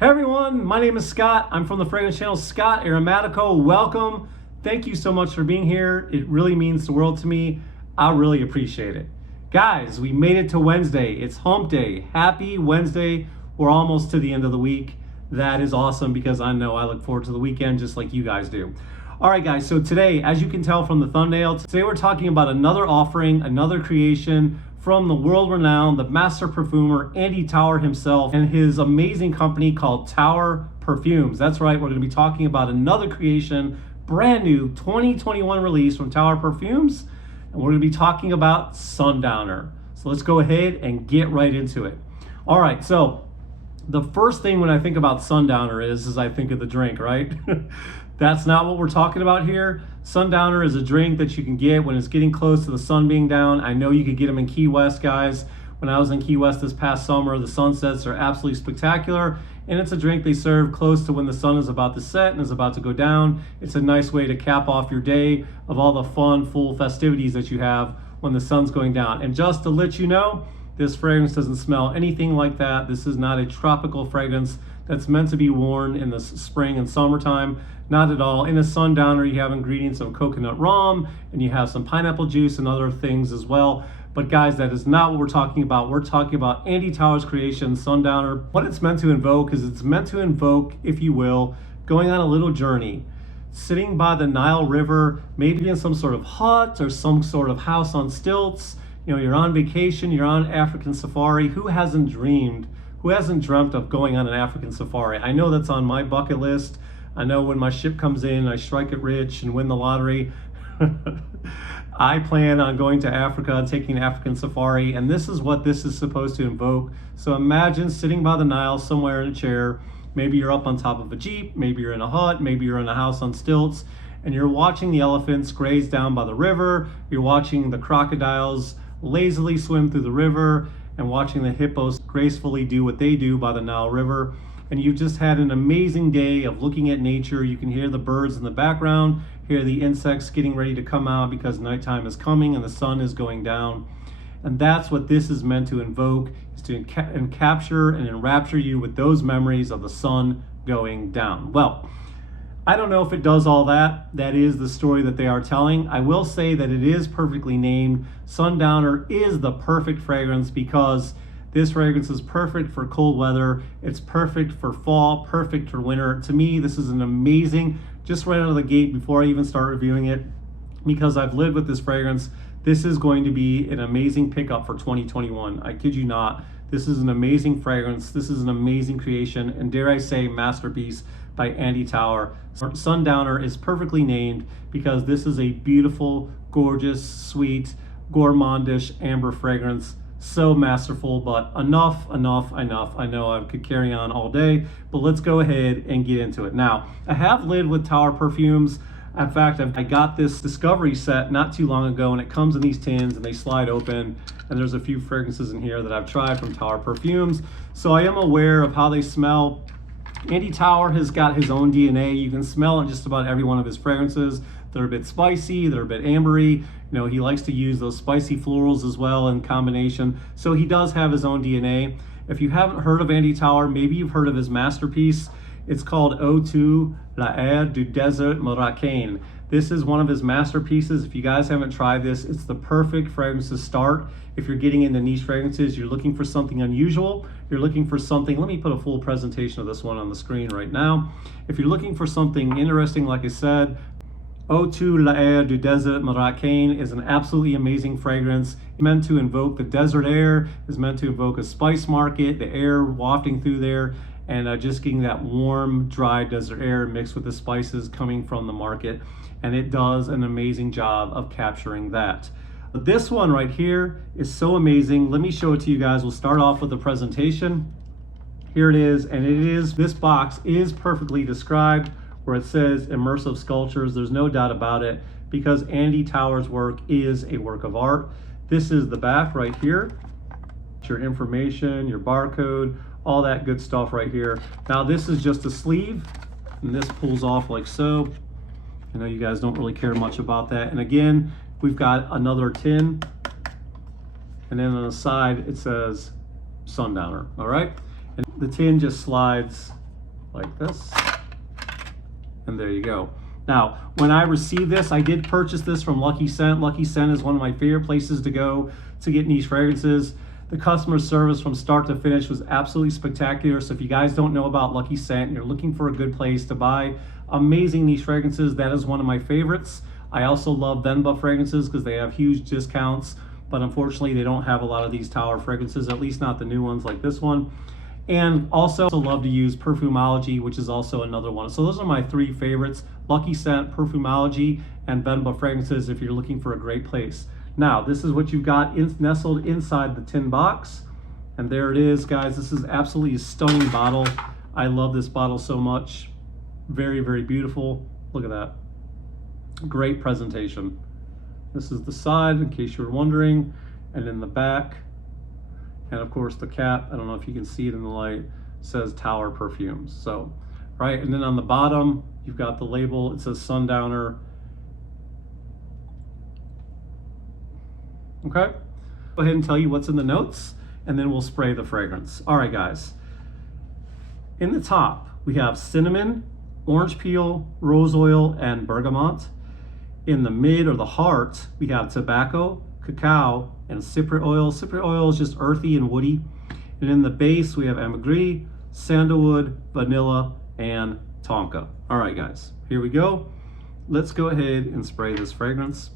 Hey everyone, my name is Scott. I'm from the fragrance channel Scott Aromatico. Welcome. Thank you so much for being here. It really means the world to me. I really appreciate it. Guys, we made it to Wednesday. It's hump day. Happy Wednesday. We're almost to the end of the week. That is awesome because I know I look forward to the weekend just like you guys do. All right, guys, so today, as you can tell from the thumbnail, today we're talking about another offering, another creation from the world-renowned, the master perfumer, Andy Tauer himself, and his amazing company called Tauer Perfumes. That's right, we're gonna be talking about another creation, brand new 2021 release from Tauer Perfumes, and we're gonna be talking about Sundowner. So let's go ahead and get right into it. All right, so the first thing when I think about Sundowner is I think of the drink, right? That's not what we're talking about here. Sundowner is a drink that you can get when it's getting close to the sun being down. I know you could get them in Key West, guys. When I was in Key West this past summer, the sunsets are absolutely spectacular. And it's a drink they serve close to when the sun is about to set and is about to go down. It's a nice way to cap off your day of all the fun, full festivities that you have when the sun's going down. And just to let you know, this fragrance doesn't smell anything like that. This is not a tropical fragrance that's meant to be worn in the spring and summertime. Not at all. In a Sundowner, you have ingredients of coconut rum, and you have some pineapple juice and other things as well. But guys, that is not what we're talking about. We're talking about Andy Tauer's creation, Sundowner. What it's meant to invoke is it's meant to invoke, if you will, going on a little journey, sitting by the Nile River, maybe in some sort of hut or some sort of house on stilts. You know, you're on vacation, you're on African safari. Who hasn't dreamed, who hasn't dreamt of going on an African safari? I know that's on my bucket list. I know when my ship comes in, I strike it rich and win the lottery. I plan on going to Africa and taking an African safari, and this is what this is supposed to invoke. So imagine sitting by the Nile somewhere in a chair. Maybe you're up on top of a Jeep, maybe you're in a hut, maybe you're in a house on stilts, and you're watching the elephants graze down by the river. You're watching the crocodiles lazily swim through the river and watching the hippos gracefully do what they do by the Nile River. And you've just had an amazing day of looking at nature. You can hear the birds in the background, hear the insects getting ready to come out because nighttime is coming and the sun is going down. And that's what this is meant to invoke, is to capture and enrapture you with those memories of the sun going down. Well, I don't know if it does all that. That is the story that they are telling. I will say that it is perfectly named. Sundowner is the perfect fragrance because this fragrance is perfect for cold weather. It's perfect for fall, perfect for winter. To me, this is an amazing, just right out of the gate before I even start reviewing it, because I've lived with this fragrance, this is going to be an amazing pickup for 2021. I kid you not. This is an amazing fragrance. This is an amazing creation, and dare I say, masterpiece by Andy Tauer. Sundowner is perfectly named because this is a beautiful, gorgeous, sweet, gourmandish amber fragrance. So masterful, but enough. I know I could carry on all day, but let's go ahead and get into it. Now, I have lived with Tauer Perfumes. In fact, I got this discovery set not too long ago, and it comes in these tins and they slide open, and there's a few fragrances in here that I've tried from Tauer Perfumes. So I am aware of how they smell. Andy Tauer has got his own DNA. You can smell in just about every one of his fragrances. They're a bit spicy, they're a bit ambery. You know, he likes to use those spicy florals as well in combination. So he does have his own DNA. If you haven't heard of Andy Tauer, maybe you've heard of his masterpiece. It's called Eau de la Air du Desert Marocain. This is one of his masterpieces. If you guys haven't tried this, it's the perfect fragrance to start. If you're getting into niche fragrances, you're looking for something unusual, you're looking for something, let me put a full presentation of this one on the screen right now. If you're looking for something interesting, like I said, Eau de la Air du Desert Marocain is an absolutely amazing fragrance. It's meant to invoke the desert air, is meant to invoke a spice market, the air wafting through there, and just getting that warm, dry desert air mixed with the spices coming from the market. And it does an amazing job of capturing that. But this one right here is so amazing. Let me show it to you guys. We'll start off with the presentation. Here it is, and this box is perfectly described, where it says immersive sculptures. There's no doubt about it, because Andy Tauer's work is a work of art. This is the back right here. Your information, your barcode, all that good stuff right here. Now this is just a sleeve, and this pulls off like so. I know you guys don't really care much about that. And again, we've got another tin, and then on the side it says Sundowner, all right? And the tin just slides like this. And there you go. Now, when I received this, I did purchase this from Lucky Scent. Lucky Scent is one of my favorite places to go to get niche fragrances. The customer service from start to finish was absolutely spectacular. So if you guys don't know about Lucky Scent and you're looking for a good place to buy amazing niche fragrances, that is one of my favorites. I also love Venba fragrances because they have huge discounts, but unfortunately they don't have a lot of these tower fragrances, at least not the new ones like this one. And also love to use Perfumology, which is also another one. So those are my three favorites: Lucky Scent, Perfumology, and Venba fragrances if you're looking for a great place. Now, this is what you've got nestled inside the tin box. And there it is, guys. This is absolutely a stunning bottle. I love this bottle so much. Very, very beautiful. Look at that. Great presentation. This is the side, in case you were wondering. And in the back, and of course the cap, I don't know if you can see it in the light, says Tower Perfumes. So, right, and then on the bottom, you've got the label. It says Sundowner. Okay, go ahead and tell you what's in the notes, and then we'll spray the fragrance. All right, guys. In the top, we have cinnamon, orange peel, rose oil, and bergamot. In the mid, or the heart, we have tobacco, cacao, and cypriot oil. Cypriot oil is just earthy and woody. And in the base, we have ambergris, sandalwood, vanilla, and tonka. All right, guys, here we go. Let's go ahead and spray this fragrance.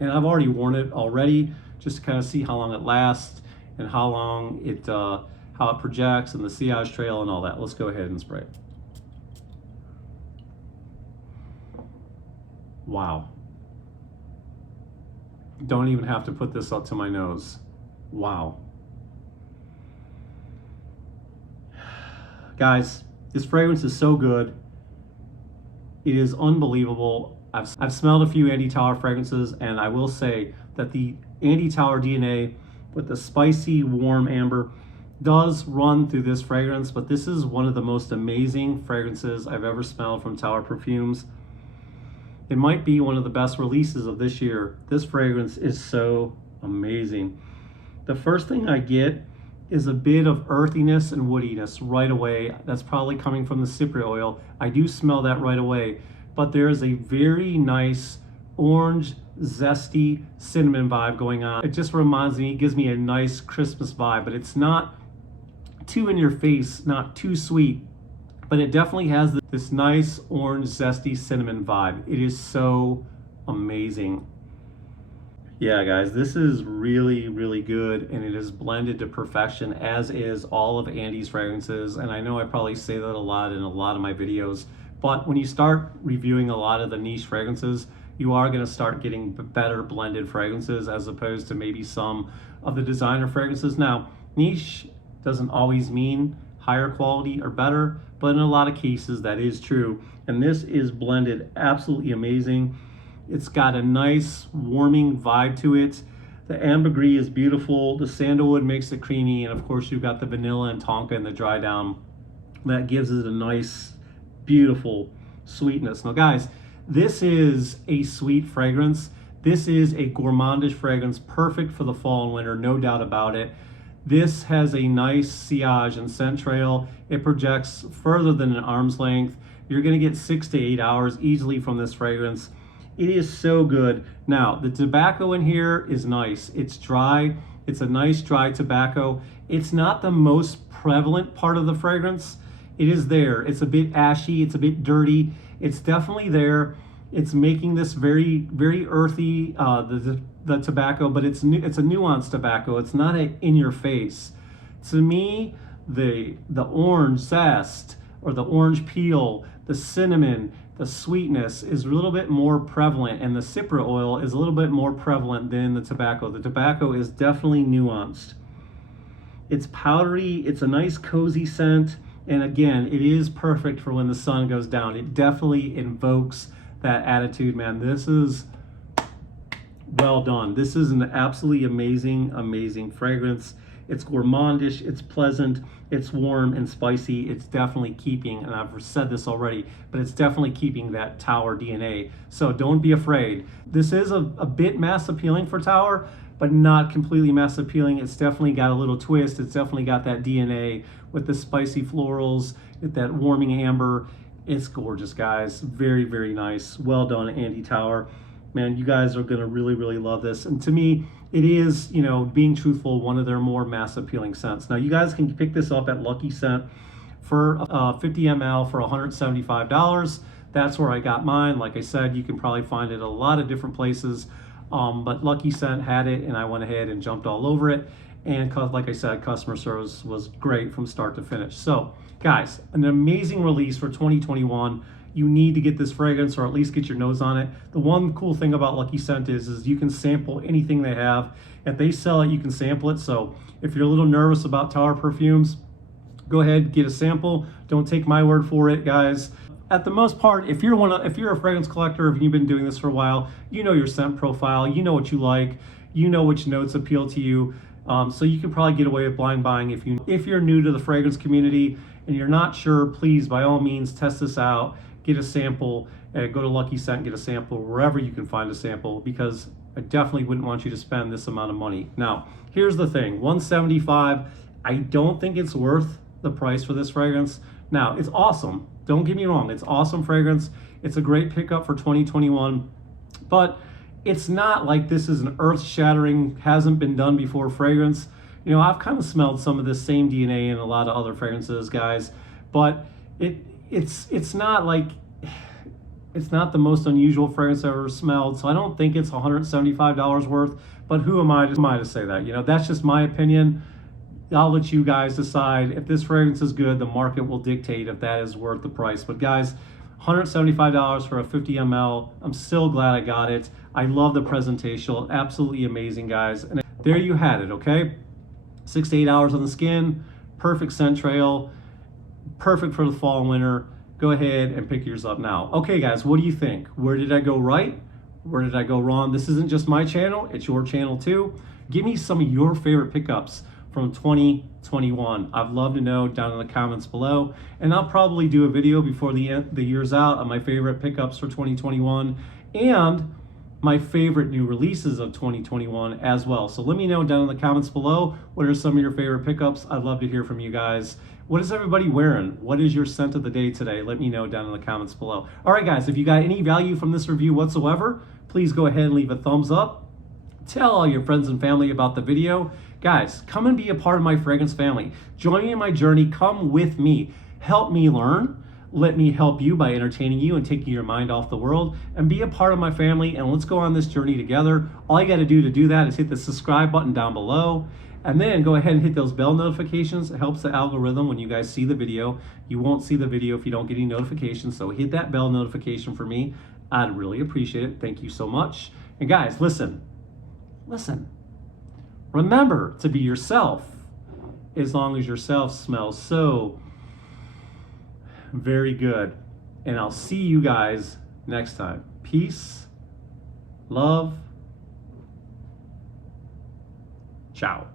And I've already worn it already, just to kind of see how long it lasts and how long it, how it projects and the sillage trail and all that. Let's go ahead and spray it. Wow. Don't even have to put this up to my nose. Wow. Guys, this fragrance is so good. It is unbelievable. I've smelled a few anti-tower fragrances, and I will say that the anti-tower DNA with the spicy, warm amber does run through this fragrance, but this is one of the most amazing fragrances I've ever smelled from Tower Perfumes. It might be one of the best releases of this year. This fragrance is so amazing. The first thing I get is a bit of earthiness and woodiness right away. That's probably coming from the cypriot oil. I do smell that right away. But there is a very nice orange, zesty cinnamon vibe going on. It just reminds me, it gives me a nice Christmas vibe, but it's not too in your face, not too sweet, but it definitely has this nice orange, zesty cinnamon vibe. It is so amazing. Yeah, guys, this is really, really good, and it is blended to perfection, as is all of Andy's fragrances. And I know I probably say that a lot in a lot of my videos, but when you start reviewing a lot of the niche fragrances, you are going to start getting better blended fragrances as opposed to maybe some of the designer fragrances. Now, niche doesn't always mean higher quality or better, but in a lot of cases that is true. And this is blended absolutely amazing. It's got a nice warming vibe to it. The ambergris is beautiful. The sandalwood makes it creamy. And of course you've got the vanilla and tonka in the dry down. That gives it a nice, beautiful sweetness. Now guys, this is a sweet fragrance. This is a gourmandish fragrance, perfect for the fall and winter, no doubt about it. This has a nice sillage and scent trail. It projects further than an arm's length. You're gonna get 6 to 8 hours easily from this fragrance. It is so good. Now, the tobacco in here is nice. It's dry. It's a nice dry tobacco. It's not the most prevalent part of the fragrance. It is there. It's a bit ashy. It's a bit dirty. It's definitely there. It's making this very, very earthy, the tobacco, but it's a nuanced tobacco. It's not in your face. To me, the orange zest or the orange peel, the cinnamon, the sweetness is a little bit more prevalent, and the cypriot oil is a little bit more prevalent than the tobacco. The tobacco is definitely nuanced. It's powdery. It's a nice cozy scent. And again, it is perfect for when the sun goes down. It definitely invokes that attitude, man. This is well done. This is an absolutely amazing, amazing fragrance. It's gourmandish, it's pleasant, it's warm and spicy. It's definitely keeping, and I've said this already, but it's definitely keeping that Tower DNA. So don't be afraid. This is a bit mass appealing for Tower, but not completely mass appealing. It's definitely got a little twist. It's definitely got that DNA with the spicy florals, with that warming amber. It's gorgeous, guys. Very, very nice. Well done, Andy Tower. Man, you guys are gonna really, really love this. And to me, it is, you know, being truthful, one of their more mass appealing scents. Now, you guys can pick this up at Lucky Scent for 50 ml for $175. That's where I got mine. Like I said, you can probably find it a lot of different places, but Lucky Scent had it, and I went ahead and jumped all over it. And like I said, customer service was great from start to finish. So, guys, an amazing release for 2021. You need to get this fragrance, or at least get your nose on it. The one cool thing about Lucky Scent is you can sample anything they have. If they sell it, you can sample it. So if you're a little nervous about Tower perfumes, go ahead, get a sample. Don't take my word for it, guys. At the most part, if you're a fragrance collector, if you've been doing this for a while, you know your scent profile, you know what you like, you know which notes appeal to you. So you can probably get away with blind buying. If you're new to the fragrance community and you're not sure, please, by all means, test this out. Get a sample, go to Lucky Scent, get a sample, wherever you can find a sample, because I definitely wouldn't want you to spend this amount of money. Now, here's the thing, $175, I don't think it's worth the price for this fragrance. Now, it's awesome. Don't get me wrong, it's awesome fragrance. It's a great pickup for 2021, but it's not like this is an earth-shattering, hasn't been done before fragrance. You know, I've kind of smelled some of this same DNA in a lot of other fragrances, guys, but it's not like, it's not the most unusual fragrance I've ever smelled, so I don't think it's $175 worth, but who am I to say that? You know, that's just my opinion. I'll let you guys decide. If this fragrance is good, the market will dictate if that is worth the price. But guys, $175 for a 50 ml. I'm still glad I got it. I love the presentation. Absolutely amazing, guys. And there you had it, okay? 6 to 8 hours on the skin, perfect scent trail, perfect for the fall and winter. Go ahead and pick yours up now. Okay, guys, what do you think? Where did I go right? Where did I go wrong? This isn't just my channel, it's your channel too. Give me some of your favorite pickups from 2021. I'd love to know down in the comments below. And I'll probably do a video before the year's out on my favorite pickups for 2021 and my favorite new releases of 2021 as well. So let me know down in the comments below, what are some of your favorite pickups? I'd love to hear from you guys. What is everybody wearing? What is your scent of the day today? Let me know down in the comments below. All right, guys, if you got any value from this review whatsoever, please go ahead and leave a thumbs up. Tell all your friends and family about the video. Guys, come and be a part of my fragrance family. Join me in my journey. Come with me. Help me learn. Let me help you by entertaining you and taking your mind off the world, and be a part of my family, and let's go on this journey together. All you got to do that is hit the subscribe button down below, and then go ahead and hit those bell notifications. It helps the algorithm when you guys see the video. You won't see the video if you don't get any notifications, so hit that bell notification for me. I'd really appreciate it. Thank you so much. And guys, listen. Remember to be yourself, as long as yourself smells so very good. And I'll see you guys next time. Peace, love, ciao.